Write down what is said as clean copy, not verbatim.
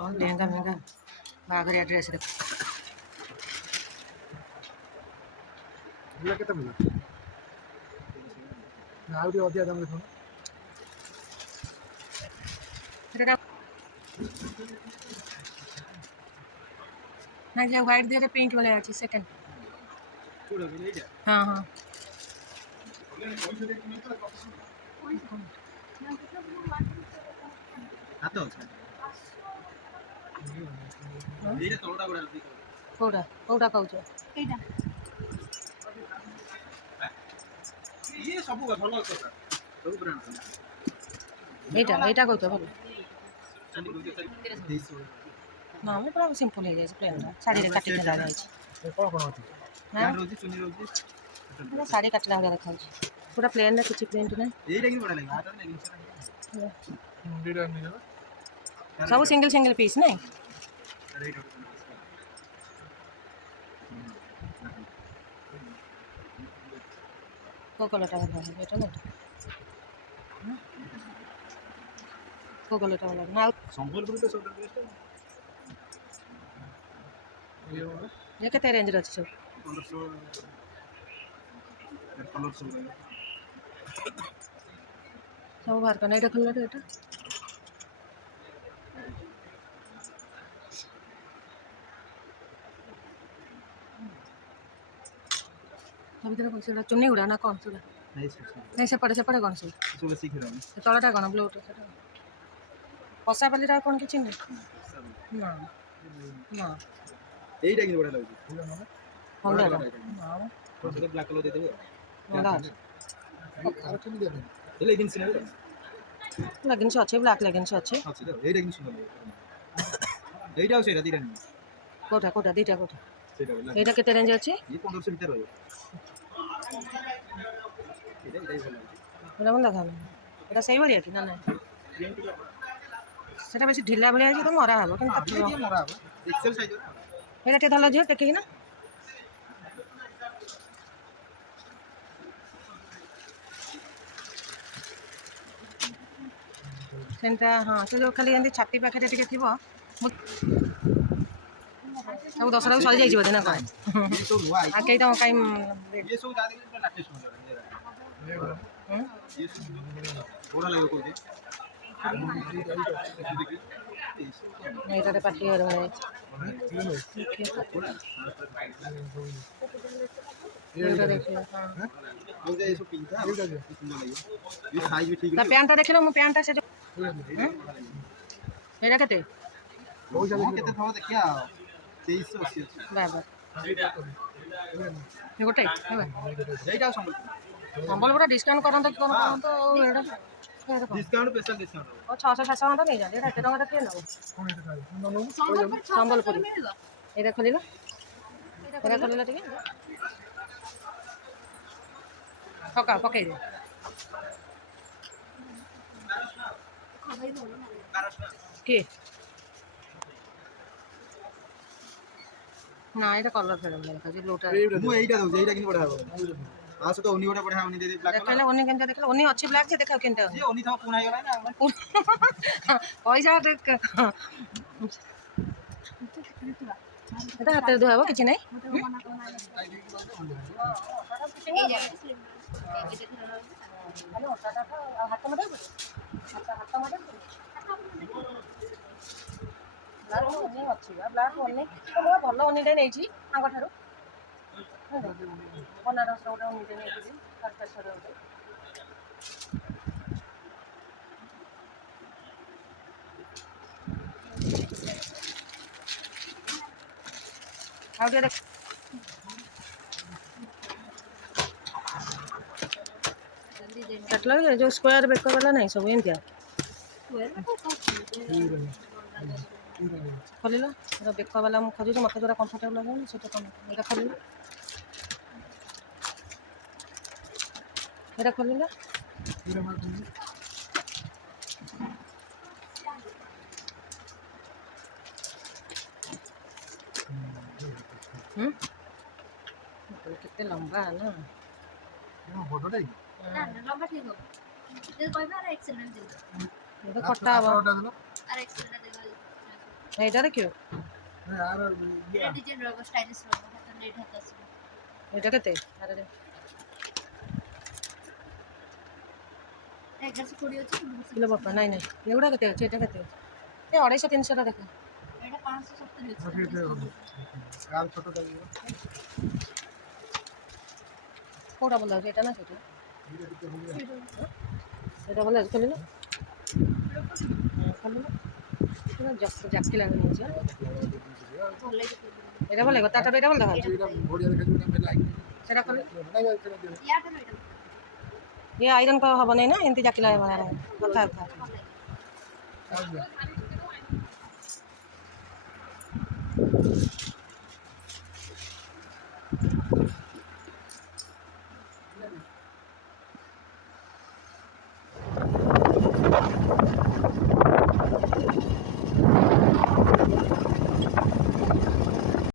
ଲେହେଙ୍ଗା ମେହେଙ୍ଗା ବାହାଘରିଆ ଡ୍ରେସ୍ ଦେଖ। କେତେ ମିଳିଲା ଆଉ ଟିକେ ଅଧିକା ଦାମ ଦେଖୁନ। ନା ଯେ ହ୍ୱାଇଟ୍ ଦିହରେ ପିଙ୍କ ଭଳିଆ ଅଛି ସେକେଣ୍ଡ। ହଁ ହଁ କୋଉଟା କୋଉଟା କହୁଛ? ଏଇଟା ଏଇଟା କହୁଛ ଭଲ। ନା ମୁଁ ପୁରା ସିମ୍ପଲ୍ ହେଇଯାଇଛି ପ୍ଲେନ୍ଟା ଶାଢ଼ୀରେ କାଟି ଥିଲା ଯାଇଛି। କଣ କଣ ଅଛି? ଶାଢ଼ୀ କାଟିଲା ଭଳିଆ ଦେଖାଉଛି ପୁରା ପ୍ଲେନ୍ରେ କିଛି ପ୍ରିଣ୍ଟ ନାହିଁ। ସବୁ ସିଙ୍ଗଲ ସିଙ୍ଗଲ ପିସ୍ ନାଇଁ। କୋଉ କଲର୍ଟା ଭଲ ଲାଗେ ଏଇଟା ନା କୋଉ କଲର୍ଟା ଭଲ ଲାଗେ ନା ଆଉ ସମ୍ବଲପୁରୀ ତ ସବୁଠାରୁ ବେଷ୍ଟ। ଏ କେତେ ରେଞ୍ଜରେ ଅଛି ସବୁ? ସବୁ ବାହାର କରନା ଏଇଟା ଖୋଲିଲା ଏଇଟା ତା ଭିତରେ କଣ ସେଟା ଚୁନି ଗୁଡ଼ା ନା କ'ଣ ସେଟା? ନାଇଁ ସେପଟେ ସେପଟେ କ'ଣ ସବୁ ତଳଟା କ'ଣ ବ୍ଲୁଟା ସେଟା ପଶାପାଲିଟା କ'ଣ କିଛି ନାହିଁ ନା ନା এইটা কিন্তু বড় লাগুଛି। ଭଲ ବ୍ଲାକ୍ କଲର ଦେଇଦେବେ। ଲେଗିନ୍ସ ଅଛି ବ୍ଲାକ୍ ଲେଗିନ୍ସ ଅଛି। ଅଛି ତ ଏଇଟା କିନ୍ତୁ ସୁନ୍ଦର ଲାଗିବ। ଏଇଟା ଆଉ ସେଇଟା ଦିଟା ନାହିଁ। କୋଉଟା କୋଉଟା ଦିଟା କୋଉଟା? ସେଇଟା ଏଇଟା କେତେ ରେଞ୍ଜ ଅଛି? ଇଏ 1500 ଭିତରେ ରହିବ। ଏଇଟା ଭଲ ଲାଗୁଛି। ଏଇଟା ଭଲ ଦେଖାଯାଉନି। ଏଇଟା ସେଇଭଳିଆ କି ନା ନାହିଁ? ସେଟା ବେଶୀ ଢିଲା ଭଳିଆ ହେଇଛି ତ ମରା ହବ କିନ୍ତୁ ମରା ହବ ଏକ୍ସେଲ ସାଇଜର। ଏଇଟା ଟିକେ ଧରିଲ ଝିଅ ଟେକିକି ନା। ସେମିତି ହଁ ସେ ଯେଉଁ ଖାଲି ଏମିତି ଛାତି ପାଖରେ ଟିକେ ଥିବ ସବୁ ଦଶଟାକୁ ସରିଯାଇଛି ବୋଧେ ନା କ'ଣ? ଆଉ କେହି ତ କାହିଁ ଏଇଟାରେ ପାଟି ହେଇଯାଇଛି। ତା ପ୍ୟାଣ୍ଟଟା ଦେଖିଲ ମୁଁ ପ୍ୟାଣ୍ଟଟା ସେ ଏଇଟା କେତେ? କେତେ ଥବ ଦେଖିବା ଆଉ 2380 ଅଛି। ବାବା ଗୋଟେ ଏଇଟା ସମ୍ବଲପୁର ଡିସକାଉଣ୍ଟ କରନ୍ତା କି କ'ଣ କରନ୍ତା ଆଉ ଏଇଟା ଡିସକାଉଣ୍ଟ ସ୍ପେଶାଲ ଡିସକାଉଣ୍ଟ। 600 700 ଟଙ୍କା ନେଇଯାନ୍ତି। ଏଇଟା ଏତେ ଟଙ୍କା କିଏ ନେବ? ସମ୍ବଲପୁରୀ ଏଇଟା ଖୋଲିଲ ଏଇଟା ଖୋଲିଲ ଟିକେ ପକା ପକେଇଦେ। କିଏ ନା ଏଇଟା କଲର ଫେଡ୍ ଦେଖାଉଛି ବ୍ଲୁଟା। ମୁଁ ଏଇଟା ଦଉଛି। ଏଇଟା କିନ୍ତୁ ବଢିଆ ହବ। ତା ସହିତ ଓନି ଗୋଟେ ବଢିଆ ଓନି ଦେଇ ବ୍ଲାକ୍ ଦେଖାଇଲେ ଓନି କେମିତି ଦେଖିଲ? ଓନି ଅଛି ବ୍ଲାକ୍ ଯେ ଦେଖାଉ କେମିତି ଯେ ଓନି ଥବ ପୁଣା ହେଇଗଲା ନା। ପଇସା ଏଟା ହାତରେ ଧୁଆ ହବ କିଛି ନାହିଁ। ଅଛି ବ୍ଲାକ୍ ଓନି ଭଲ ଓନିଟେ ନେଇଛି ତାଙ୍କ ଠାରୁ ବନାରସର ଗୋଟେ ଓନିଟେ ନେଇଥିଲି ସର୍ଫେସର ଗୋଟେ। ଆଉ ଟିକେ କାଟିଲ ଯେଉଁ ସ୍କୋୟାର ବେକ ବାଲା ନାହିଁ ସବୁ ଏମିତିଆ ଖୋଲିଲ। ଏଇଟା ବେକ ବାଲା ମୁଁ ଖୋଜୁଛି ମୋତେ ଯେଉଁଟା କମ୍ଫର୍ଟେବଲ୍ ଲାଗୁନି ସେଇଟା ଏଇଟା ଖୋଲିଲ। ଏଇଟା ଖୋଲିଲ। କେତେ ଲମ୍ବା ନା କଟା ହବ। এইটা ଦେଖିବ এটা ডিজাইন রইব স্টাইলিশ রইব হাতে নেট হাত আছে এটা କେତେ ଆରେ 1120 ଅଛି କିଲୋ ବାପା ନାଇଁ ନାଇଁ ଏଗୁଡ଼ା କେତେ ଅଛି ଏଇଟା କେତେ ଅଛି ଏ 250 300ଟା ଦେଖ এটা 570 ଅଛି କୋଉଟା ଭଲ ଅଛି ଏଇଟା ନା ସେଇଟା ଏଇଟା ଭଲ ଅଛି ଖୋଲିଲ ଖୋଲିଲ ପୁରା ଜାକି ଲାଗୁଛି ଭଲ ଲାଗିବ ଏଇଟା ଭଲ ଲାଗିବ ତାଠାରୁ ଏଇଟା ଭଲ ଦେଖାଉଛି ସେଇଟା ଖୋଲିଲ ୟାଟା ଏଇଟା ଇଏ ଆଇରନ୍ ହବ ନାଇଁ ନା ଏମିତି ଜାକିଲା ଭଳିଆ କଥା କଥା ଭଲ ଲାଗିବ